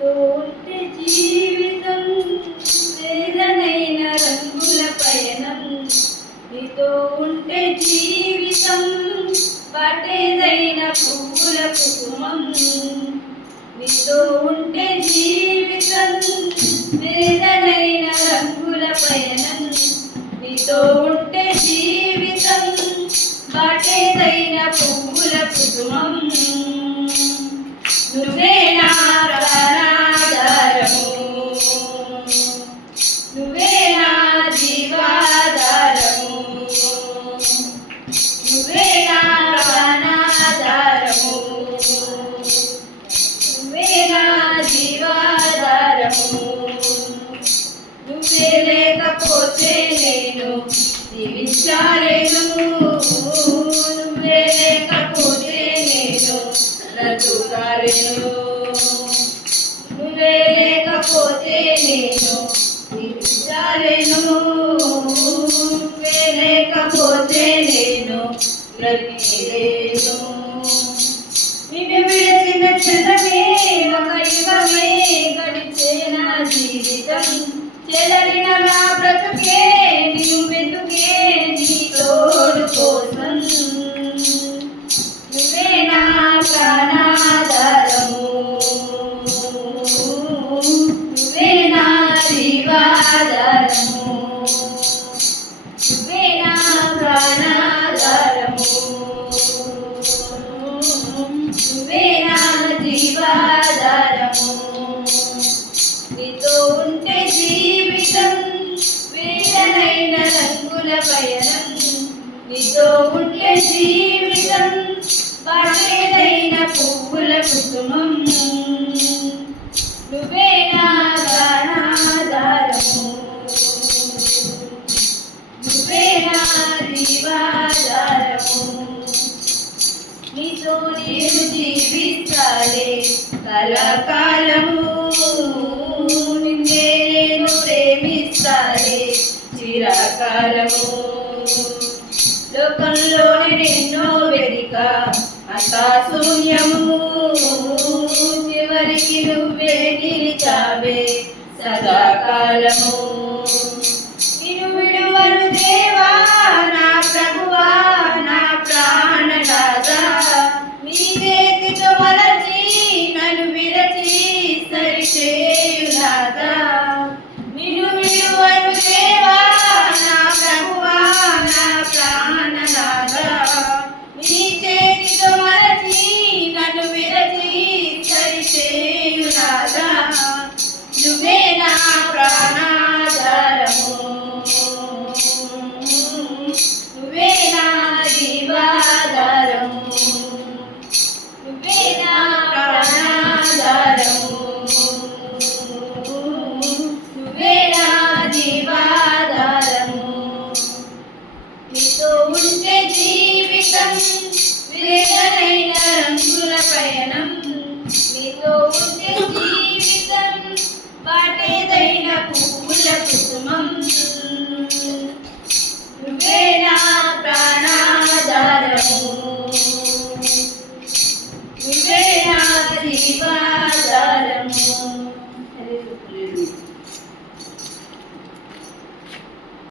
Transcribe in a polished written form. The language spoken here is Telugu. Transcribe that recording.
నీతో ఉంటే జీవితం వేదనైన రంగుల పయనం, నీతో ఉంటే జీవితం పాటేదైన పువ్వుల కుసుమం, నీతో ఉంటే జీవితం వేదనైన రంగుల పయనం, నీతో ఉంటే జీవితం పాటేదైన పువ్వుల కుసుమం. నువ్వే నా ప్రాణాధారము, నువ్వే నా జీవాధారము, నువ్వే నా ప్రాణాధారము, నువ్వే నా జీవాధారము. నువ్వే లేకపోతే నేను జీవించలేను, నువ్వే లేకపోతే నేను బ్రతుకలేను, నువ్వే లేకపోతే నేను జీవించలేను, నువ్వే లేకపోతే నేను బ్రతికేను. నిన్ను విడిచిన క్షణమే ఒక యుగమే గడిచే నా జీవితం, చెలరిన నా బ్రతుకే నిన్ను వెతుకే నీ తోడు కోసం. నువ్వే నా ప్రాణాధారము, నువ్వే నా జీవాధారము, నువ్వే నా ప్రాణాధారము, నువ్వే నా జీవాధారము. నీతో ఉంటే జీవితం వేదనైన రంగుల పయనం, నీతో ఉంటే జీవితం పాటేదైన పువ్వుల కుసుమం. నువ్వే నా ప్రాణాధారము, నువ్వే నా జీవాధారము. నీతో నేను జీవిస్తాలే కలకాలము, నిన్నే నేను ప్రేమిస్తాలే చిరకాలము. లోకంలోనే నిన్నో వెదిక అంతా శూన్యము, చివరికి నువ్వే నిలిచావే సదాకాలము. నిన్ను విడువను దేవా నా ప్రభువా నా ప్రాణనాథా, నీ చేతితో మలచి నన్ను విరచి సరిచేయునాథా. నిన్ను విడువను దేవా నా ప్రభువా నా ప్రాణనాథా, నీ చేతితో మలచి నన్ను విరచి సరిచేయునాథా. నువ్వే నా ప్రాణ